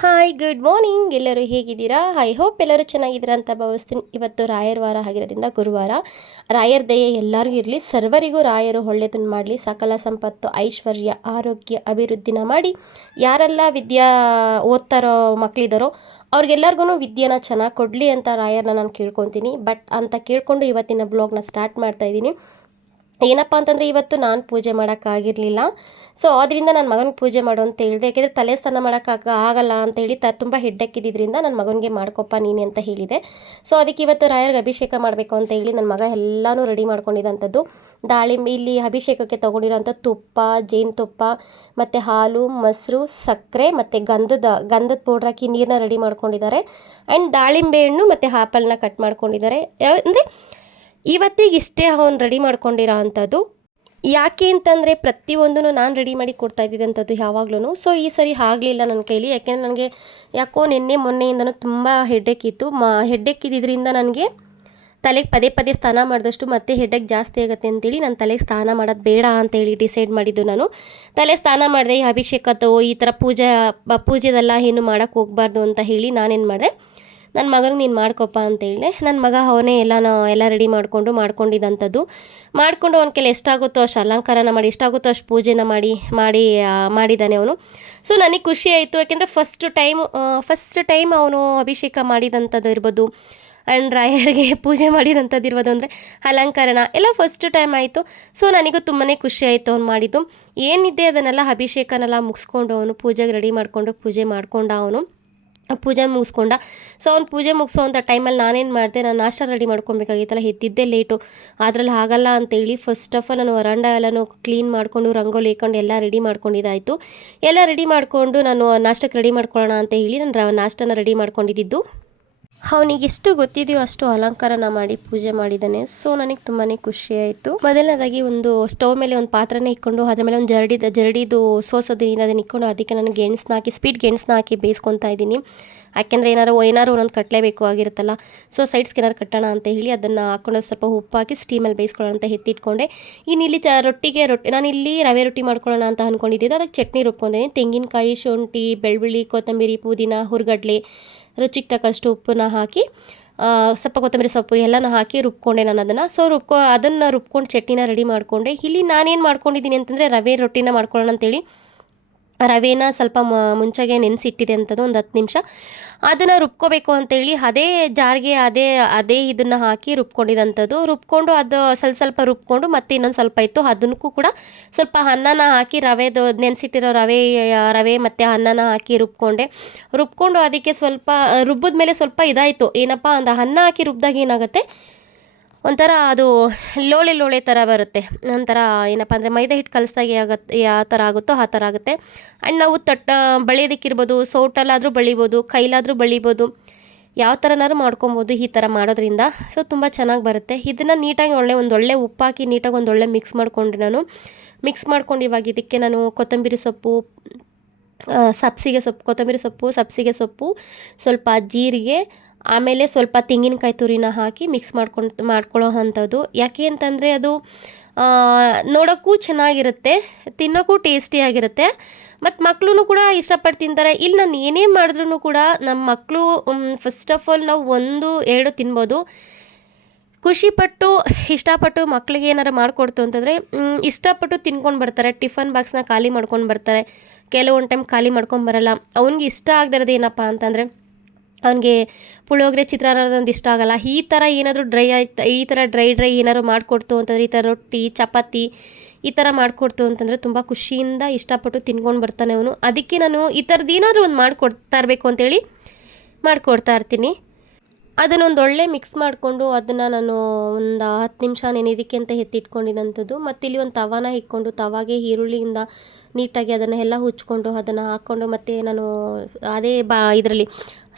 Hi good morning ಎಲ್ಲರೂ ಹೇಗಿದ್ದೀರಾ? I hope ಎಲ್ಲರೂ ಚೆನ್ನಾಗಿದ್ದೀರಾ ಅಂತ ಭಾವಿಸ್ತೀನಿ. ಇವತ್ತು ರಾಯರ್ ವಾರ ಆಗಿರೋದ್ರಿಂದ ಗುರುವಾರ. ರಾಯರ ದಯೆ ಎಲ್ಲರಿಗೂ ಇರಲಿ. ಸರ್ವರಿಗೂ ರಾಯರು ಒಳ್ಳೆಯದನ್ನು ಮಾಡಲಿ. ಸಕಲ ಸಂಪತ್ತು, ಐಶ್ವರ್ಯ, ಆರೋಗ್ಯ, ಅಭಿವೃದ್ಧಿನ ಮಾಡಿ. ಯಾರೆಲ್ಲ ವಿದ್ಯಾ ಓದ್ತಾರೋ ಮಕ್ಕಳಿದ್ದಾರೋ ಅವ್ರಿಗೆಲ್ಲರಿಗೂ ವಿದ್ಯೆನ ಚೆನ್ನಾಗಿ ಕೊಡಲಿ ಅಂತ ರಾಯರನ್ನ ನಾನು ಕೇಳ್ಕೊತೀನಿ. ಬಟ್ ಅಂತ ಕೇಳ್ಕೊಂಡು ಇವತ್ತಿನ ಬ್ಲಾಗ್ನ ಸ್ಟಾರ್ಟ್ ಮಾಡ್ತಾ ಇದ್ದೀನಿ. ಏನಪ್ಪ ಅಂತಂದರೆ ಇವತ್ತು ನಾನು ಪೂಜೆ ಮಾಡೋಕ್ಕಾಗಿರಲಿಲ್ಲ ಸೊ ಅದರಿಂದ ನನ್ನ ಮಗನಿಗೆ ಪೂಜೆ ಮಾಡು ಅಂತ ಹೇಳಿದೆ. ಯಾಕೆಂದರೆ ತಲೆ ಸ್ನಾನ ಮಾಡೋಕ್ಕಾಗ ಆಗಲ್ಲ ಅಂತ ಹೇಳಿ ತ ತುಂಬ ಇದ್ದಿದ್ದರಿಂದ ನನ್ನ ಮಗನಿಗೆ ಮಾಡ್ಕೊಪ್ಪ ನೀನೆ ಅಂತ ಹೇಳಿದೆ. ಸೊ ಅದಕ್ಕೆ ಇವತ್ತು ರಾಯರಿಗೆ ಅಭಿಷೇಕ ಮಾಡಬೇಕು ಅಂತ ಹೇಳಿ ನನ್ನ ಮಗ ಎಲ್ಲನೂ ರೆಡಿ ಮಾಡ್ಕೊಂಡಿದ್ದಂಥದ್ದು ದಾಳಿಂಬೆ ಇಲ್ಲಿ ಅಭಿಷೇಕಕ್ಕೆ ತೊಗೊಂಡಿರೋಂಥ ತುಪ್ಪ ಜೇನುತುಪ್ಪ ಮತ್ತು ಹಾಲು, ಮೊಸರು, ಸಕ್ಕರೆ, ಮತ್ತು ಗಂಧದ ಗಂಧದ ಪೌಡ್ರ್ ಹಾಕಿ ನೀರನ್ನ ರೆಡಿ ಮಾಡ್ಕೊಂಡಿದ್ದಾರೆ. ಆ್ಯಂಡ್ ದಾಳಿಂಬೆ ಹಣ್ಣು ಮತ್ತು ಆ್ಯಪಲ್ನ ಕಟ್ ಮಾಡ್ಕೊಂಡಿದ್ದಾರೆ. ಅಂದರೆ ಇವತ್ತಿಗೆ ಇಷ್ಟೇ ಅವನು ರೆಡಿ ಮಾಡ್ಕೊಂಡಿರೋ ಅಂಥದ್ದು ಯಾಕೆ ಅಂತಂದರೆ ಪ್ರತಿಯೊಂದೂ ನಾನು ರೆಡಿ ಮಾಡಿ ಕೊಡ್ತಾ ಇದ್ದಿದ್ದಂಥದ್ದು ಯಾವಾಗ್ಲೂ ಸೊ ಈ ಸರಿ ಆಗಲಿಲ್ಲ ನನ್ನ ಕೈಲಿ. ಯಾಕೆಂದರೆ ನನಗೆ ಯಾಕೋ ನಿನ್ನೆ ಮೊನ್ನೆಯಿಂದನೂ ತುಂಬ ಹೆಡ್ಡೇಕ್ ಇತ್ತು. ಮ ಹೆಡ್ಡೇಕ್ ಇದ್ದಿದ್ದರಿಂದ ನನಗೆ ತಲೆಗೆ ಪದೇ ಪದೇ ಸ್ನಾನ ಮಾಡಿದಷ್ಟು ಮತ್ತೆ ಹೆಡ್ಡೇಕ್ ಜಾಸ್ತಿ ಆಗುತ್ತೆ ಅಂತೇಳಿ ನಾನು ತಲೆಗೆ ಸ್ನಾನ ಮಾಡೋದು ಬೇಡ ಅಂತೇಳಿ ಡಿಸೈಡ್ ಮಾಡಿದ್ದು ನಾನು. ತಲೆ ಸ್ನಾನ ಮಾಡಿದೆ, ಈ ಅಭಿಷೇಕತ್ತೋ ಈ ಥರ ಪೂಜೆ, ಪೂಜೆದೆಲ್ಲ ಏನು ಮಾಡೋಕ್ಕೆ ಹೋಗಬಾರ್ದು ಅಂತ ಹೇಳಿ ನಾನೇನು ಮಾಡಿದೆ. ನನ್ನ ಮಗನಿಗೆ ನೀನು ಮಾಡ್ಕೊಪ್ಪ ಅಂತ ಹೇಳಿದೆ ನನ್ನ ಮಗ ಅವನೇ ಎಲ್ಲನೂ ಎಲ್ಲ ರೆಡಿ ಮಾಡಿಕೊಂಡು ಮಾಡ್ಕೊಂಡಿದ್ದಂಥದ್ದು ಮಾಡಿಕೊಂಡು ಅವನ ಕೆಲ ಎಷ್ಟಾಗುತ್ತೋ ಅಷ್ಟು ಅಲಂಕಾರನ ಮಾಡಿ, ಎಷ್ಟಾಗುತ್ತೋ ಅಷ್ಟು ಪೂಜೆನ ಮಾಡಿ ಮಾಡಿ ಮಾಡಿದ್ದಾನೆ ಅವನು. ಸೊ ನನಗೆ ಖುಷಿ ಆಯಿತು. ಯಾಕೆಂದರೆ ಫಸ್ಟ್ ಟೈಮ್ ಫಸ್ಟ್ ಟೈಮ್ ಅವನು ಅಭಿಷೇಕ ಮಾಡಿದಂಥದ್ದು ಇರ್ಬೋದು ಆ್ಯಂಡ್ ರಾಯರಿಗೆ ಪೂಜೆ ಮಾಡಿದಂಥದ್ದು ಇರ್ಬೋದು ಅಂದರೆ ಅಲಂಕಾರನ ಎಲ್ಲ ಫಸ್ಟ್ ಟೈಮ್ ಆಯಿತು. ಸೊ ನನಗೂ ತುಂಬಾ ಖುಷಿ ಆಯಿತು ಅವ್ನು ಮಾಡಿದ್ದು. ಏನಿದೆ ಅದನ್ನೆಲ್ಲ ಅಭಿಷೇಕನೆಲ್ಲ ಮುಗಿಸ್ಕೊಂಡು ಅವನು ಪೂಜೆಗೆ ರೆಡಿ ಮಾಡಿಕೊಂಡು ಪೂಜೆ ಮಾಡ್ಕೊಂಡ ಅವನು. ಪೂಜೆ ಮುಗಿಸ್ಕೊಂಡ. ಸೊ ಅವ್ನು ಪೂಜೆ ಮುಗಿಸೋ ಟೈಮಲ್ಲಿ ನಾನೇನು ಮಾಡಿದೆ, ನಾನು ನಾಷ್ಟ ರೆಡಿ ಮಾಡ್ಕೊಬೇಕಾಗಿತ್ತಲ್ಲ, ಎದ್ದಿದ್ದೆ ಲೇಟು ಅದ್ರಲ್ಲಿ ಆಗಲ್ಲ ಅಂತೇಳಿ ಫಸ್ಟ್ ಆಫ್ ಆಲ್ ನಾನು ವರಾಂಡ ಎಲ್ಲನೂ ಕ್ಲೀನ್ ಮಾಡಿಕೊಂಡು, ರಂಗೋಲಿ ಹಾಕೊಂಡು ಎಲ್ಲ ರೆಡಿ ಮಾಡ್ಕೊಂಡಿದ್ದಾಯಿತು. ಎಲ್ಲ ರೆಡಿ ಮಾಡಿಕೊಂಡು ನಾನು ನಾಷ್ಟಕ್ಕೆ ರೆಡಿ ಮಾಡ್ಕೊಳ್ಳೋಣ ಅಂತ ಹೇಳಿ ನಾನು ನಾಷ್ಟನ ರೆಡಿ ಮಾಡ್ಕೊಂಡಿದ್ದು. ಅವನಿಗೆ ಎಷ್ಟು ಗೊತ್ತಿದೆಯೋ ಅಷ್ಟು ಅಲಂಕಾರನ ಮಾಡಿ ಪೂಜೆ ಮಾಡಿದ್ದಾನೆ. ಸೊ ನನಗೆ ತುಂಬಾ ಖುಷಿ ಆಯಿತು. ಮೊದಲನೇದಾಗಿ ಒಂದು ಸ್ಟವ್ ಮೇಲೆ ಒಂದು ಪಾತ್ರನೇ ಇಟ್ಕೊಂಡು ಅದ್ರ ಮೇಲೆ ಒಂದು ಜರಡಿದ, ಜರಡಿದು ಸೋಸೋದ್ರಿಂದ ಅದನ್ನ ಇಟ್ಕೊಂಡು ಅದಕ್ಕೆ ನಾನು ಗೆಣಸನ್ನ ಹಾಕಿ ಸ್ಪೀಡ್ ಗೆಣಸನ್ನ ಹಾಕಿ ಬೇಯಿಸ್ಕೊತಾ ಇದ್ದೀನಿ. ಯಾಕೆಂದರೆ ಏನಾರು ಏನಾರು ಒಂದೊಂದು ಕಟ್ಟಲೇಬೇಕು ಆಗಿರುತ್ತಲ್ಲ. ಸೊ ಸೈಡ್ಸ್ಗೆ ಏನಾರು ಕಟ್ಟೋಣ ಅಂತ ಹೇಳಿ ಅದನ್ನು ಹಾಕೊಂಡು ಸ್ವಲ್ಪ ಉಪ್ಪು ಹಾಕಿ ಸ್ಟೀಮಲ್ಲಿ ಬೇಯಿಸ್ಕೊಳ್ಳೋಣ ಅಂತ ಎತ್ತಿಟ್ಕೊಂಡೆ. ಇನ್ನು ಇಲ್ಲಿ ಚ, ರೊಟ್ಟಿಗೆ ರೊಟ್ಟಿ, ನಾನು ಇಲ್ಲಿ ರವೆ ರೊಟ್ಟಿ ಮಾಡ್ಕೊಳ್ಳೋಣ ಅಂತ ಅಂದ್ಕೊಂಡಿದ್ದೆ ಅದಕ್ಕೆ ಚಟ್ನಿ ರುಬ್ಕೊಂಡಿದ್ದೀನಿ. ತೆಂಗಿನಕಾಯಿ, ಶುಂಠಿ, ಬೆಳ್ಳುಳ್ಳಿ, ಕೊತ್ತಂಬರಿ, ಪುದೀನ, ಹುರ್ಗಡ್ಲೆ ರುಚಿಗೆ ತಕ್ಕಷ್ಟು ಉಪ್ಪನ್ನ ಹಾಕಿ ಸ್ವಲ್ಪ ಕೊತ್ತಂಬರಿ ಸೊಪ್ಪು ಎಲ್ಲನ ಹಾಕಿ ರುಬ್ಕೊಂಡೆ ನಾನು ಅದನ್ನು. ಸೊ ರುಬ್ಕೊ, ಅದನ್ನು ರುಬ್ಕೊಂಡು ಚಟ್ನಿನ ರೆಡಿ ಮಾಡಿಕೊಂಡೆ. ಇಲ್ಲಿ ನಾನೇನು ಮಾಡ್ಕೊಂಡಿದ್ದೀನಿ ಅಂತಂದರೆ ರವೆ ರೊಟ್ಟಿನ ಮಾಡ್ಕೊಳ್ಳೋಣ ಅಂತೇಳಿ ರವೆನ ಸ್ವಲ್ಪ ಮ, ಮುಂಚೆಗೆ ನೆನೆಸಿಟ್ಟಿದೆ ಅಂಥದ್ದು ಒಂದು ಹತ್ತು ನಿಮಿಷ. ಅದನ್ನು ರುಬ್ಕೋಬೇಕು ಅಂತೇಳಿ ಅದೇ ಜಾರಿಗೆ ಅದೇ ಅದೇ ಇದನ್ನು ಹಾಕಿ ರುಬ್ಕೊಂಡಿದ್ದಂಥದ್ದು ರುಬ್ಕೊಂಡು ಅದು ಸ್ವಲ್ಪ ಸ್ವಲ್ಪ ರುಬ್ಕೊಂಡು ಮತ್ತೆ ಇನ್ನೊಂದು ಸ್ವಲ್ಪ ಇತ್ತು. ಅದನ್ನಕ್ಕೂ ಕೂಡ ಸ್ವಲ್ಪ ಅನ್ನನ ಹಾಕಿ ರವೆದು, ನೆನೆಸಿಟ್ಟಿರೋ ರವೆ ರವೆ ಮತ್ತು ಅನ್ನನ ಹಾಕಿ ರುಬ್ಕೊಂಡೆ. ರುಬ್ಕೊಂಡು ಅದಕ್ಕೆ ಸ್ವಲ್ಪ ರುಬ್ಬಿದ ಮೇಲೆ ಸ್ವಲ್ಪ ಇದಾಯಿತು. ಏನಪ್ಪ ಒಂದು ಅನ್ನ ಹಾಕಿ ರುಬ್ಬಿದಾಗ ಏನಾಗುತ್ತೆ? ಒಂಥರ ಅದು ಲೋಳೆ ಲೋಳೆ ಥರ ಬರುತ್ತೆ. ಒಂಥರ ಏನಪ್ಪ ಅಂದರೆ ಮೈದಾ ಹಿಟ್ಟು ಕಲಸ್ದಾಗ ಆಗತ್ತೆ ಯಾವ ಥರ ಆಗುತ್ತೋ ಆ ಥರ ಆಗುತ್ತೆ. ಆ್ಯಂಡ್ ನಾವು ತಟ್ಟ, ಬಳಿಯೋದಕ್ಕಿರ್ಬೋದು, ಸೋಟಲ್ಲಾದರೂ ಬಳಿಬೋದು, ಕೈಲಾದರೂ ಬಳಿಬೋದು, ಯಾವ ಥರನಾದ್ರು ಮಾಡ್ಕೊಬೋದು ಈ ಥರ ಮಾಡೋದ್ರಿಂದ. ಸೊ, ತುಂಬ ಚೆನ್ನಾಗಿ ಬರುತ್ತೆ. ಇದನ್ನು ನೀಟಾಗಿ ಒಳ್ಳೆ ಒಂದು ಒಳ್ಳೆ ಉಪ್ಪಾಕಿ ನೀಟಾಗಿ ಒಂದು ಒಳ್ಳೆ ಮಿಕ್ಸ್ ಮಾಡಿಕೊಂಡೆ ನಾನು, ಮಿಕ್ಸ್ ಮಾಡ್ಕೊಂಡು ಇವಾಗ ಇದಕ್ಕೆ ನಾನು ಕೊತ್ತಂಬರಿ ಸೊಪ್ಪು ಸಬ್ಸಿಗೆ ಸೊಪ್ಪು, ಕೊತ್ತಂಬರಿ ಸೊಪ್ಪು, ಸಬ್ಸಿಗೆ ಸೊಪ್ಪು, ಸ್ವಲ್ಪ ಜೀರಿಗೆ ಆಮೇಲೆ ಸ್ವಲ್ಪ ತೆಂಗಿನಕಾಯಿ ತುರಿನ ಹಾಕಿ ಮಿಕ್ಸ್ ಮಾಡ್ಕೊಂಡು, ಮಾಡ್ಕೊಳ್ಳೋ ಅಂಥದ್ದು. ಯಾಕೆ ಅಂತಂದರೆ ಅದು ನೋಡೋಕ್ಕೂ ಚೆನ್ನಾಗಿರುತ್ತೆ, ತಿನ್ನೋಕ್ಕೂ ಟೇಸ್ಟಿಯಾಗಿರುತ್ತೆ ಮತ್ತು ಮಕ್ಕಳು ಕೂಡ ಇಷ್ಟಪಟ್ಟು ತಿಂತಾರೆ. ಇಲ್ಲಿ ನಾನು ಏನೇ ಮಾಡಿದ್ರೂ ಕೂಡ ನಮ್ಮ ಮಕ್ಕಳು ಫಸ್ಟ್ ಆಫ್ ಆಲ್ ನಾವು ಒಂದು, ಎರಡು ತಿನ್ಬೋದು. ಖುಷಿಪಟ್ಟು, ಇಷ್ಟಪಟ್ಟು ಮಕ್ಕಳಿಗೆ ಏನಾರು ಮಾಡಿಕೊಡ್ತು ಅಂತಂದರೆ ಇಷ್ಟಪಟ್ಟು ತಿನ್ಕೊಂಡು ಬರ್ತಾರೆ. ಟಿಫನ್ ಬಾಕ್ಸ್ನ ಖಾಲಿ ಮಾಡ್ಕೊಂಡು ಬರ್ತಾರೆ. ಕೆಲವೊಂದು ಟೈಮ್ ಖಾಲಿ ಮಾಡ್ಕೊಂಡು ಬರಲ್ಲ. ಅವ್ನಿಗೆ ಇಷ್ಟ ಆಗದಿರೋದು ಏನಪ್ಪ ಅಂತಂದರೆ ಅವನಿಗೆ ಪುಳಿಯೋಗರೆ ಚಿತ್ರಾನ್ನದೊಂದು ಇಷ್ಟ ಆಗಲ್ಲ. ಈ ಥರ ಏನಾದರೂ ಡ್ರೈ ಆಯ್ತು, ಈ ಥರ ಡ್ರೈ ಡ್ರೈ ಏನಾದ್ರು ಮಾಡಿಕೊಡ್ತು ಅಂತಂದರೆ, ಈ ಥರ ರೊಟ್ಟಿ, ಚಪಾತಿ ಈ ಥರ ಮಾಡಿಕೊಡ್ತು ಅಂತಂದರೆ ತುಂಬ ಖುಷಿಯಿಂದ ಇಷ್ಟಪಟ್ಟು ತಿನ್ಕೊಂಡು ಬರ್ತಾನೆ ಅವನು. ಅದಕ್ಕೆ ನಾನು ಈ ಥರದ್ದು ಏನಾದರೂ ಒಂದು ಮಾಡಿಕೊಡ್ತಾ ಇರಬೇಕು ಅಂತೇಳಿ ಮಾಡಿಕೊಡ್ತಾ ಇರ್ತೀನಿ. ಅದನ್ನೊಂದು ಒಳ್ಳೆ ಮಿಕ್ಸ್ ಮಾಡಿಕೊಂಡು ಅದನ್ನು ನಾನು ಒಂದು ಹತ್ತು ನಿಮಿಷ ನೆನೆಯೋದಕ್ಕೆ ಅಂತ ಎತ್ತಿಟ್ಕೊಂಡಿದ್ದಂಥದ್ದು ಮತ್ತು ಇಲ್ಲಿ ಒಂದು ತವಾನ ಇಟ್ಕೊಂಡು ತವಾಗೆ, ಈರುಳ್ಳಿಯಿಂದ ನೀಟಾಗಿ ಅದನ್ನು ಎಲ್ಲ ಹುಚ್ಕೊಂಡು ಅದನ್ನು ಹಾಕ್ಕೊಂಡು ಮತ್ತು ನಾನು ಅದೇ ಬಾ ಇದರಲ್ಲಿ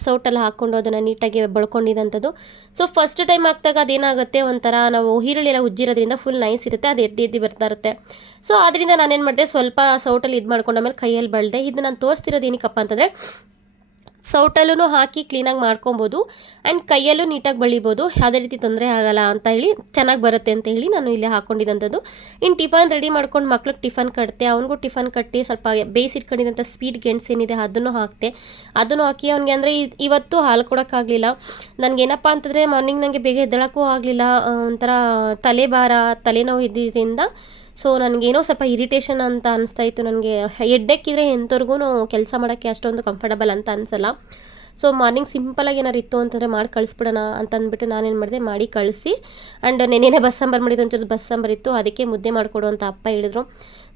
ಸೌಟಲ್ಲಿ ಹಾಕ್ಕೊಂಡು ಅದನ್ನು ನೀಟಾಗಿ ಬಳ್ಕೊಂಡಿದ್ದಂಥದ್ದು ಸೊ ಫಸ್ಟ್ ಟೈಮ್ ಹಾಕ್ದಾಗ ಅದೇನಾಗುತ್ತೆ? ಒಂಥರ ನಾವು ಈರುಳ್ಳಿ ಎಲ್ಲ ಉಜ್ಜಿರೋದ್ರಿಂದ ಫುಲ್ ನೈಸ್ ಇರುತ್ತೆ. ಅದು ಎದ್ದು ಎದ್ದು ಬರ್ತಾ ಇರುತ್ತೆ. ಸೊ ಅದರಿಂದ ನಾನೇನು ಮಾಡಿದೆ? ಸ್ವಲ್ಪ ಸೌಟಲ್ಲಿ ಇದು ಮಾಡ್ಕೊಂಡು ಆಮೇಲೆ ಕೈಯಲ್ಲಿ ಬಳ್ದೆ, ಇದು ನಾನು ತೋರಿಸ್ತಿರೋದು ಏನಕ್ಕಪ್ಪ ಅಂತಂದರೆ ಸೌಟಲ್ಲೂ ಹಾಕಿ ಕ್ಲೀನಾಗಿ ಮಾಡ್ಕೊಬೋದು ಆ್ಯಂಡ್ ಕೈಯಲ್ಲೂ ನೀಟಾಗಿ ಬಳಿಬೋದು. ಯಾವುದೇ ರೀತಿ ತೊಂದರೆ ಆಗಲ್ಲ ಅಂತ ಹೇಳಿ ಚೆನ್ನಾಗಿ ಬರುತ್ತೆ ಅಂತ ಹೇಳಿ ನಾನು ಇಲ್ಲಿ ಹಾಕ್ಕೊಂಡಿದ್ದಂಥದ್ದು ಇನ್ನು ಟಿಫನ್ ರೆಡಿ ಮಾಡ್ಕೊಂಡು ಮಕ್ಳಿಗೆ ಟಿಫನ್ ಕಟ್ತೆ, ಅವನಿಗೂ ಟಿಫನ್ ಕಟ್ಟಿ ಸ್ವಲ್ಪ ಬೇಯಿಸಿಟ್ಕೊಂಡಿದ್ದಂಥ ಸ್ವೀಟ್ ಗೆಣಸು ಏನಿದೆ ಅದನ್ನು ಹಾಕ್ತೆ. ಅದನ್ನು ಹಾಕಿ ಅವ್ನಿಗೆ ಅಂದರೆ ಇವತ್ತು ಹಾಲು ಕೊಡೋಕ್ಕಾಗಲಿಲ್ಲ ನನಗೇನಪ್ಪ ಅಂತಂದರೆ ಮಾರ್ನಿಂಗ್ ನನಗೆ ಬೇಗ ಎದ್ದಳಕ್ಕೂ ಆಗಲಿಲ್ಲ. ಒಂಥರ ತಲೆ ಭಾರ ತಲೆನೋವು ಇದ್ದಿದ್ದರಿಂದ ಸೊ ನನಗೇನೋ ಸ್ವಲ್ಪ ಇರಿಟೇಷನ್ ಅಂತ ಅನಿಸ್ತಾ ಇತ್ತು ನನಗೆ ಎಡ್ಡೆಕ್ಕಿದ್ರೆ ಎಂಥವ್ರಿಗೂ ಕೆಲಸ ಮಾಡೋಕ್ಕೆ ಅಷ್ಟೊಂದು ಕಂಫರ್ಟಬಲ್ ಅಂತ ಅನಿಸಲ್ಲ. ಸೊ ಮಾರ್ನಿಂಗ್ ಸಿಂಪಲಾಗಿ ಏನಾರು ಇತ್ತು ಅಂತಂದರೆ ಮಾಡಿ ಕಳಿಸ್ಬಿಡೋಣ ಅಂತ ಅಂದ್ಬಿಟ್ಟು ನಾನೇನು ಮಾಡಿದೆ, ಮಾಡಿ ಕಳಿಸಿ. ಆ್ಯಂಡ್ ನೆನೆನೆ ಬಸ್ ಸಾಂಬಾರು ಮಾಡಿದ್ದು ಒಂಚೂರು ಬಸ್ ಸಾಂಬಾರು ಇತ್ತು. ಅದಕ್ಕೆ ಮುದ್ದೆ ಮಾಡಿಕೊಡು ಅಂತ ಅಪ್ಪ ಹೇಳಿದ್ರು.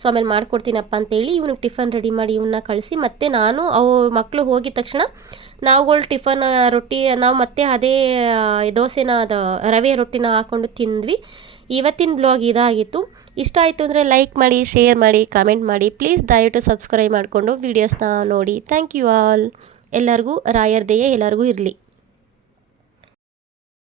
ಸೊ ಆಮೇಲೆ ಮಾಡ್ಕೊಡ್ತೀನಪ್ಪ ಅಂತೇಳಿ ಇವ್ನಿಗೆ ಟಿಫನ್ ರೆಡಿ ಮಾಡಿ ಇವನ್ನ ಕಳಿಸಿ. ಮತ್ತು ನಾನು, ಅವ್ರ ಮಕ್ಕಳು ಹೋಗಿದ ತಕ್ಷಣ ನಾವುಗಳು ಟಿಫನ್ ರೊಟ್ಟಿ, ನಾವು ಮತ್ತೆ ಅದೇ ದೋಸೆನ, ಅದು ರವೆ ರೊಟ್ಟಿನ ಹಾಕ್ಕೊಂಡು ತಿಂದ್ವಿ. ಇವತ್ತಿನ ಬ್ಲಾಗ್ ಇದಾಗಿತ್ತು. ಇಷ್ಟ ಆಯಿತು ಅಂದರೆ ಲೈಕ್ ಮಾಡಿ ಶೇರ್ ಮಾಡಿ ಕಮೆಂಟ್ ಮಾಡಿ. ಪ್ಲೀಸ್ ದಯವಿಟ್ಟು ಸಬ್ಸ್ಕ್ರೈಬ್ ಮಾಡಿಕೊಂಡು ವೀಡಿಯೋಸ್ನ ನೋಡಿ. ಥ್ಯಾಂಕ್ ಯು ಆಲ್ ಎಲ್ಲರಿಗೂ ರಾಯರ್ದೆಯೇ ದಯೆ ಎಲ್ಲರಿಗೂ ಇರಲಿ.